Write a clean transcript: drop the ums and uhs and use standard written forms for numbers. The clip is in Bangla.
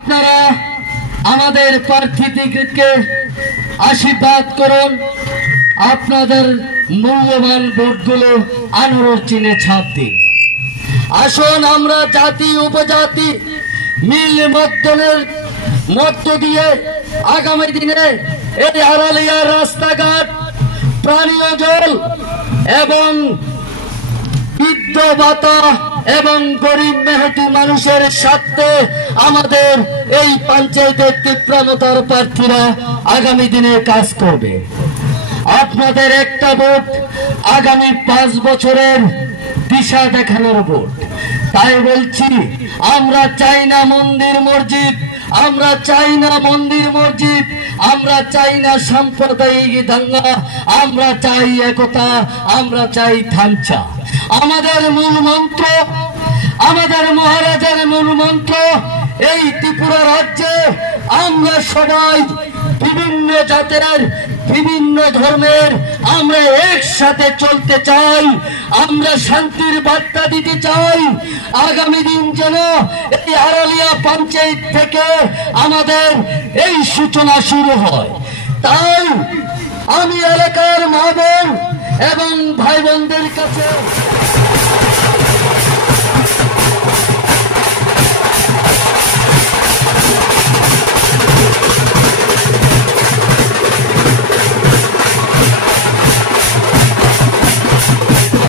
আপনারা আমাদের প্রার্থীদেরকে আশীর্বাদ করুন, আপনাদের মূল্যবান ভোটগুলো আনারস চিহ্নে ছাপ দিন। আসুন আমরা জাতি উপজাতি মিল বন্ধনের মধ্য দিয়ে আগামী দিনে এই আড়ালিয়ার রাস্তাঘাট, পানীয় জল এবং বৃদ্ধ ভাতা এবং গরিব মেহনতি মানুষের স্বার্থে আমাদের এই পঞ্চায়েতের তীব্রমতার প্রার্থীরা আগামী দিনে কাজ করবে। আপনাদের একটা ভোট আগামী 5 বছরের দিশা দেখানোর ভোট। তাই বলছি, আমরা চাই না মন্দির মসজিদ, আমরা চাই না মন্দির মসজিদ, আমরা চাই না সাম্প্রদায়িক দাঙ্গা, আমরা চাই একতা, আমরা চাই থামচা। আমাদের মূল মন্ত্র, আমাদের মহারাজের মূল মন্ত্র, এই ত্রিপুরা রাজ্যে আমরা সবাই বিভিন্ন জাতের বিভিন্ন ধর্মের আমরা একসাথে চলতে চাই, আমরা শান্তির বার্তা দিতে চাই। আগামী দিন যেন এই আড়ালিয়া পঞ্চায়েত থেকে আমাদের এই সূচনা শুরু হয়। তাই আমি এলাকার মা বোন এবং ভাই বোনদের কাছে